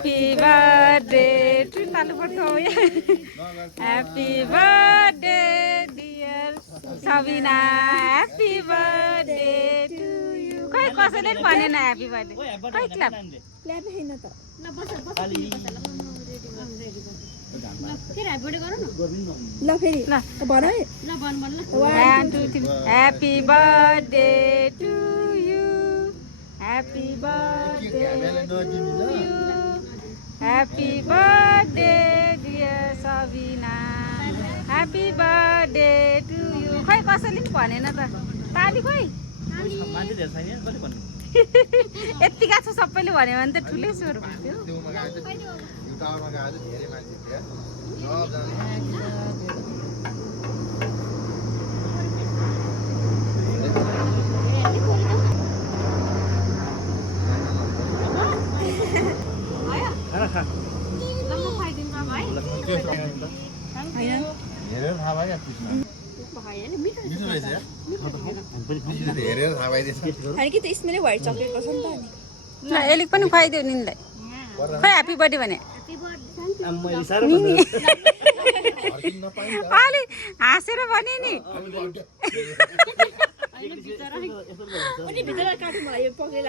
Happy birthday to Happy birthday dear Sabina. Happy birthday to you. खै कसैले पनि भनेन ह्यापी बर्थडे खै क्ल्याप क्ल्याप हैन त ल बस बस फेरि ह्यापी बर्थडे गरौ न ल फेरि ल भन है ल भन भन ल 1 2 3 Happy birthday to you. Happy birthday to you. Happy birthday dear Sabina. Happy birthday to you. खै कसैले पनि भनेन त ताली खै मान्छे धेरै छैन कसले भन्नु यतिका छ सबैले भन्यो भने त ठुलै स्वर हुन्थ्यो कि त स्मेलै व्हाइट चकलेट पर्छ नि त ल एलिक पनि खुवाइदियो निनलाई खै ह्यापी बर्थडे भने अलि हाँसेर भने नि अनि भित्र काट्नु भयो पक्रेर